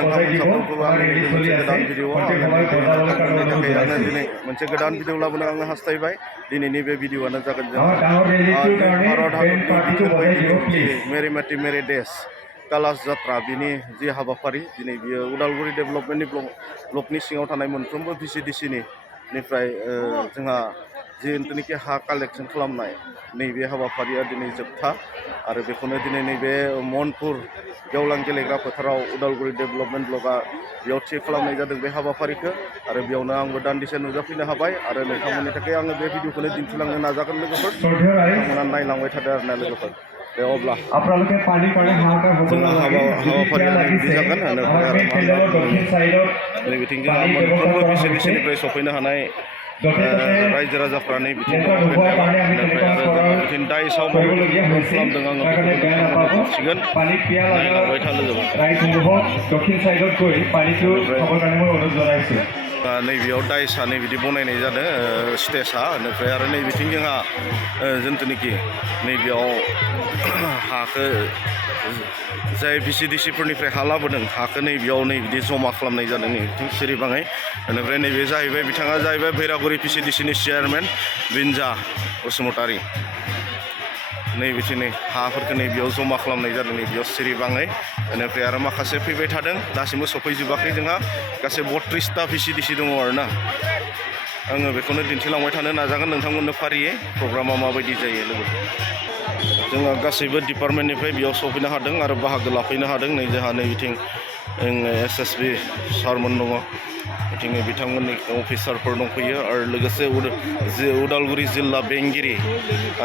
नोंथांमोनखौबो आंनि मोनसे गोदान भिडिअ आङो दिनै मोनसे गोदान भिडिअ लाबोनो आङो हास्थायबाय दिनैनि बे भिडिअआनो जागोन जोंहा भारत हादरनि बिथोन बायदियै जि मेरि देश कालाश यात्रा बिनि जि हाबाफारि दिनै बियो उदालगुरि डेभेलपमेन्टनि ब्लकनि सिङाव थानाय मोनफ्रोमबो VCDCनिफ्राय जोंहा जिथुनिखि हा कालेक्सन खालामनाय नैबे हाबाफारिया दिनै जोबथा आरो बेखौनो दिनै नैबे मनपुर गेवलां गेलेग्रा फोथाराव उदालगुरि डेभेलपमेन्ट ब्लकआ बेयाव थि खालामनाय जादों बे हाबाफारिखौ आरो बेयावनो आंबो दान्दिसे नुजाफैनो हाबाय आरो नोंथांमोननि थाखाय आङो बे भिडिअखौनो दिन्थिलांनो नाजागोन लोगोफोर नोंथांमोना नायलांबाय थादों आरोना लोगोफोर दे अब्ला जोंहा हाबाफारिया बिदि जागोन बेनिफ्राय आरो मा होनना बुङो नैबेथिं जोंहा मोनफ्रोमबो VCDCनिफ्राय सफैनो हानाय रायजो राजाफ्रा नै बिथिं दङ बेनिफ्राय आरो जोंहा बिथिं दाइसआव माबायदि प्रग्राम खालामदों आङो बेखौबो नोंथांमोननो दिन्थिगोन नायलांबाय था लोगोफोर नैबेयाव दाइसआ नै बिदि बनायनाय जादों स्टेजआ बेनिफ्राय आरो नैबिथिं जोंहा जिथुनिखि नैबेयाव हाखौ जाय VCDCफोरनिफ्राय हा लाबोदों हाखौ नैबेयाव नै बिदि जमा खालामनाय जादों नैबिथिं सिरिबाङै बेनिफ्राय नैबे जाहैबाय बिथाङा जाहैबाय भैरागुरि VCDCनि चेयारमेन बिनजा बसुमतारी नैबिथिं नै हाफोरखौ नैबेयाव जमा खालामनाय जादों नैबेयाव सिरिबाङै बेनिफ्राय आरो माखासे फैबाय थादों दासिमबो सफैजोबाखै जोंहा गासै 32टा VCDC दङ आरोना आङो बेखौनो दिन्थिलांबाय थानो नाजागोन नोंथांमोननो फारियै प्रग्रामा माबायदि जायो लोगोफोर जोंहा गासैबो डिपार्टमेन्टनिफ्राय बेयाव सफैनो हादों आरो बाहागो लाफैनो हादों नै जोंहा नैबिथिं SSB सारमोन दङ बिथिं बिथांमोननि अफिसारफोर दंफैयो आरो लोगोसे उदालगुरि जिल्ला बेंगिरि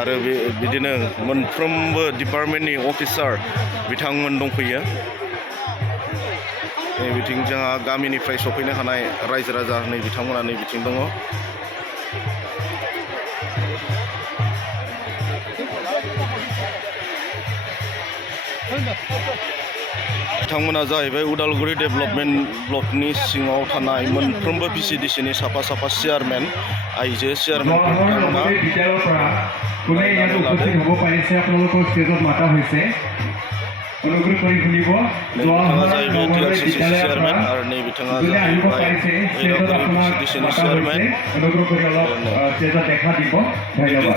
आरो बिदिनो मोनफ्रोमबो डिपार्टमेन्टनि अफिसार बिथांमोन दंफैयो नै बिथिं जोंहा गामिनिफ्राय सफैनो हानाय रायजो राजा नै बिथांमोना नै बिथिं दङ बिथांमोना जाहैबाय उदालगुरि डेभेलपमेन्ट ब्लकनि सिङाव थानाय मोनफ्रोमबो VCDCनि साफा साफा चेयारमेन आइजो चेयारमेनफोर बिथांमोना बिथाङा जाहैबाय TRCC चेयारमेन आरो नै बिथाङा जाहैबाय भैरागुरि VCDCनि चेयारमेन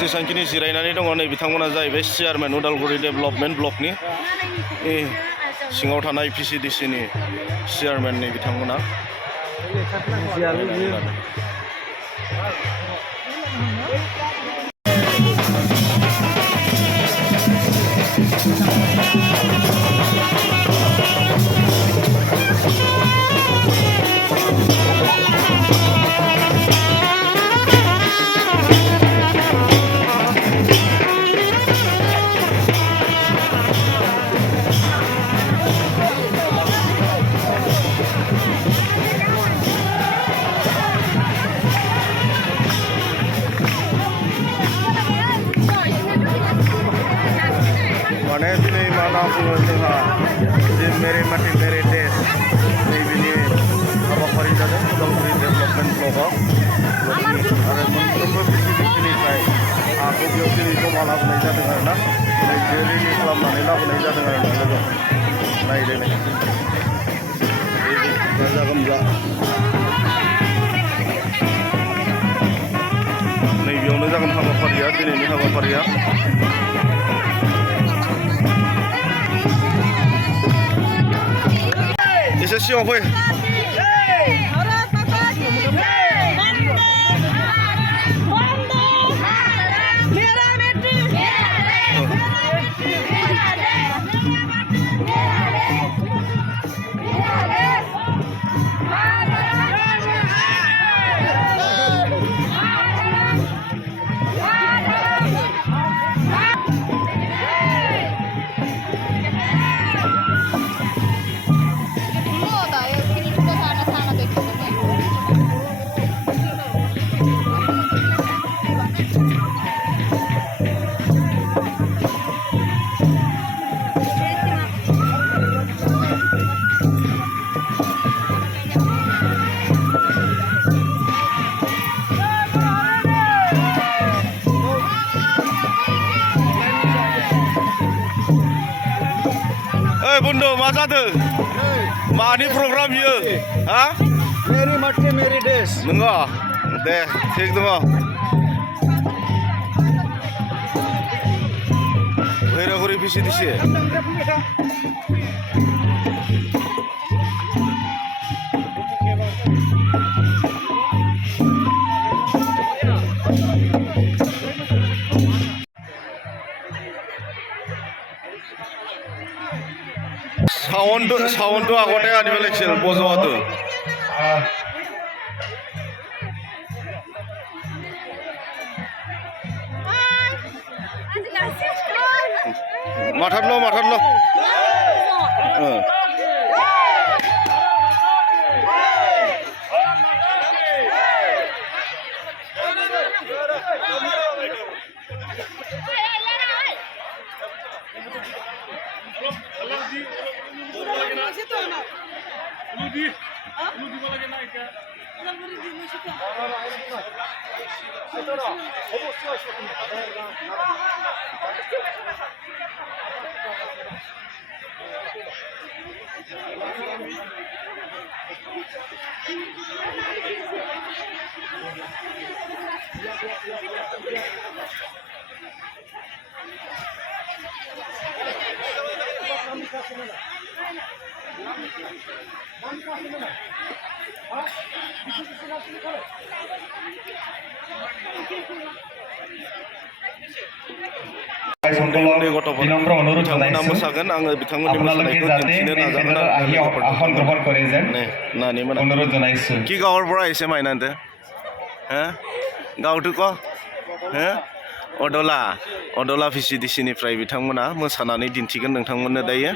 जेसेबांखिनि जिरायनानै दङ नै बिथांमोना जाहैबाय चेयारमेन उदालगुरि डेभेलपमेन्ट ब्लकनि सिङाव थानाय VCDCनि चेयारमेन नै बिथांमोना माने दिनै मा होनना बुङो जोंहा जे मेरि देश नैबेनि हाबाफारि जादों उदालगुरि डेभेलपमेन्ट ब्लकआव आरो मोनफ्रोमबो VCDCनिफ्राय हाखौ बेयाव दिनै जमा लाबोनाय जादों आरोना नैबे रेलि खालामनानै लाबोनाय जादों आरोना लोगो नायदो गाजा गोमजा नैबेयावनो जागोन हाबाफारिया दिनैनि हाबाफारिया एसे सिगाङाव फै बुन्दु मा जादों मा मानि प्रग्राम बियो हा मेरी माटी मेरी देश नंगौ दे थिग दङ भैरागुरि भिसिडिसि साउन्ड আগতে আনিব লাগিছিল বজোৱাটো মাথাত ল বিনম্র অনুরোধ বিथांमोना मोसागोन आङो बिथांमोननि मोसानायखौ दिन्थिनो नाजागोन আসন গ্রহণ করে যেন नानि मोना অনুরোধ জানাইছো কি গাঁৱৰ পৰা আহিছে মাইনান্তে হে গাঁৱটো ক হে अदला भिसिडिसिनिफ्राय बिथांमोना मोसानानै दिन्थिगोन नोंथांमोननो दायो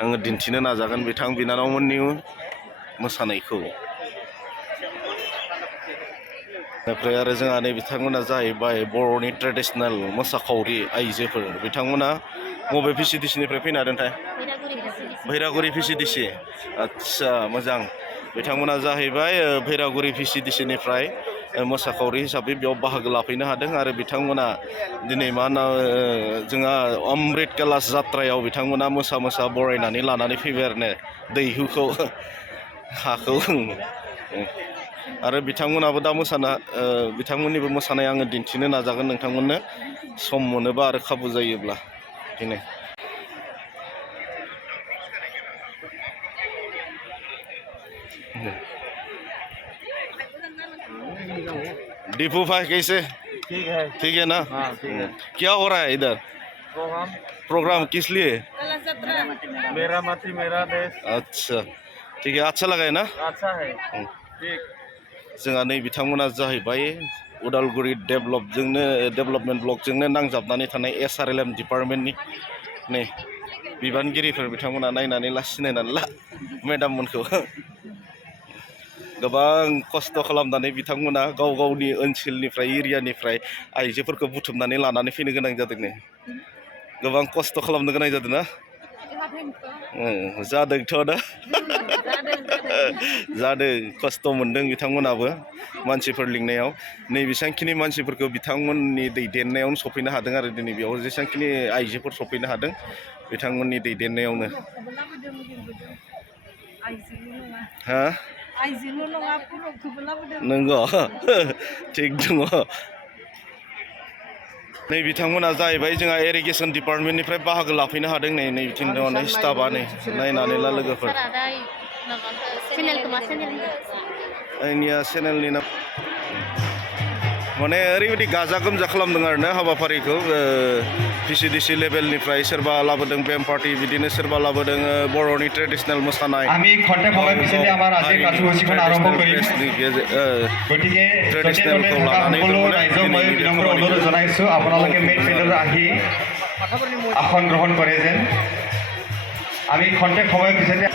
आङो दिन्थिनो नाजागोन बिथां बिनानावमोननि मोसानायखौ ओमफ्राय आरो जोंहा नै बिथांमोना जाहैबाय बर'नि ट्रेडिशनेल मोसाखावरि आइजोफोर बिथांमोना बबे भिसिडिसिनिफ्राय फैनो हादोंथाय भैरागुरि भिसिडिसि आदसा मोजां बिथांमोना जाहैबाय भैरागुरि भिसिडिसिनिफ्राय मोसाखावरि हिसाबै बेयाव बाहागो लाफैनो हादों आरो बिथांमोना दिनै मा होनो जोंहा अमृत कैलाश यात्रायाव बिथांमोना मोसा बरायनानै लानानै फैबाय आरो ने दैहुखौ हाखौ आरो बिथांमोनाबो दा बिथांमोननिबो मोसानाय आङो दिन्थिनो नाजागोन नोंथांमोननो सम मोनोबा आरो खाबु जायोब्ला दिनै दीपू भाई कैसे ठीक है ना क्या हो रहा है इधर प्रोग्राम किस लिए मेरा माटी मेरा देश अच्छा ठीक है अच्छा लगा है ना अच्छा है ठीक जोंहा नै बिथांमोना जाहैबाय उदालगुरि डेभेलपमेन्ट ब्लकजोंनो नांजाबनानै थानाय SRLM डिपार्टमेन्टनि नै बिबानगिरिफोर बिथांमोना नायनानै सिनायनानै ला मेडाममोनखौ गोबां खस्थ' खालामनानै बिथांमोना गावनि ओनसोलनिफ्राय एरियानिफ्राय आइजोफोरखौ बुथुमनानै लानानै फैनो गोनां जादों ने गोबां खस्थ' खालामनो गोनां जादों ना जादोंथ' ना जादों खस्थ' मोनदों बिथांमोनाबो मानसिफोर लिंनायाव नै बेसेबांखिनि मानसिफोरखौ बिथांमोननि दैदेननायावनो सफैनो हादों आरो दिनै बेयाव जेसेबांखिनि आइजोफोर सफैनो हादों बिथांमोननि दैदेननायावनो हा नंगौ थिग दङ नै बिथांमोना जाहैबाय जोंहा इरिगेसन डिपार्टमेन्टनिफ्राय बाहागो लाफैनो हादों नै बिथिं दङ नै स्टाफा नै नायनानै ला लोगोफोर आंनिया चेनेलनि नाम माने ओरैबायदि गाजा गोमजा खालामदों आरोना हाबाफारिखौ भिसिडिसि लेभेलनिफ्राय सोरबा लाबोदों बेम पार्टि बिदिनो सोरबा लाबोदों बर'नि ट्रेडिशनेल मोसानाय আমি খন্তে সময় পিছতে আমাৰ আজি কাৰ্যসূচীখন আৰম্ভ কৰিম গতিকে ট্ৰেডিশনেলखौ লানাनै ৰাইজক মই বিনম্ৰ অনুৰোধ জনাইছো আপোনালোকে মেইন ফিল্ডত আহি আসন গ্ৰহণ কৰে যেন আমি খন্তে সময় পিছতে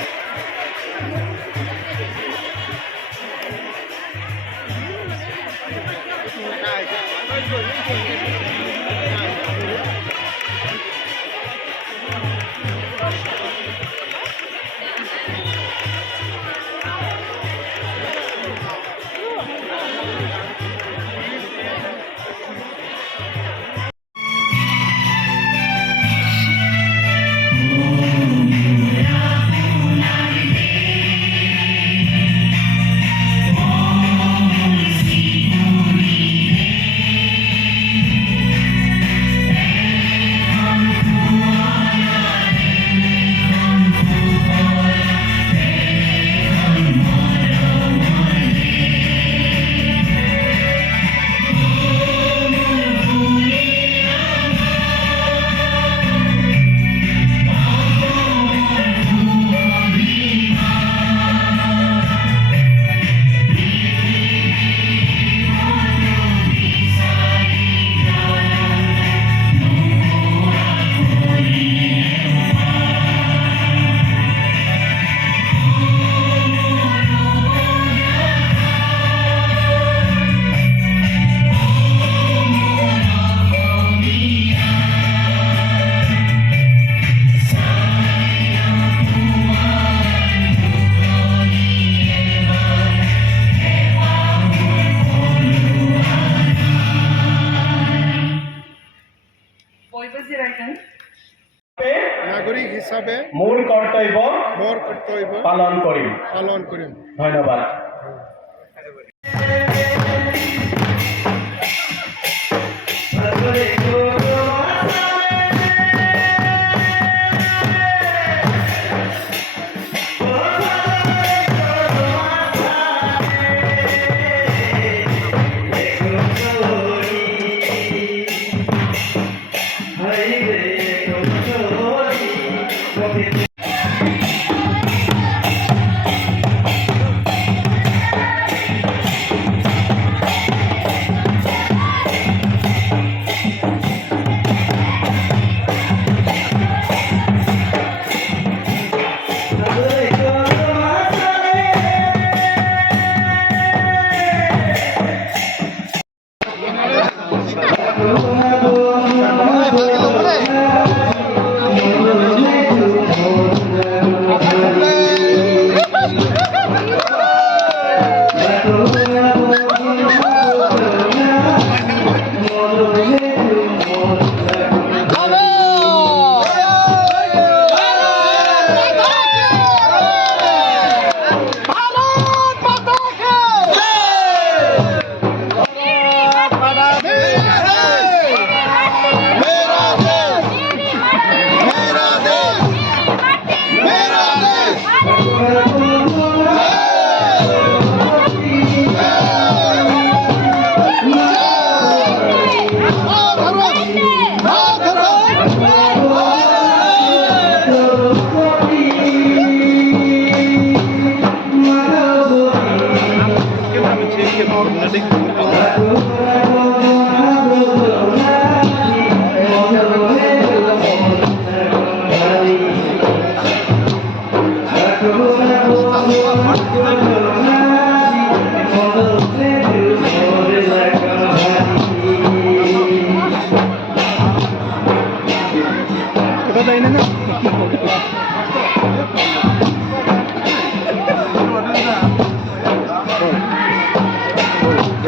হিচাপে মোৰ কৰ্তব্য মোৰ কৰ্তব্য পালন কৰিম। পালন কৰিম। ধন্যবাদ।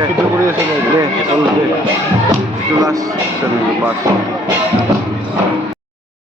Video করে আছে ভাই, দে, চল দে, একটু লাস্ট, বাস।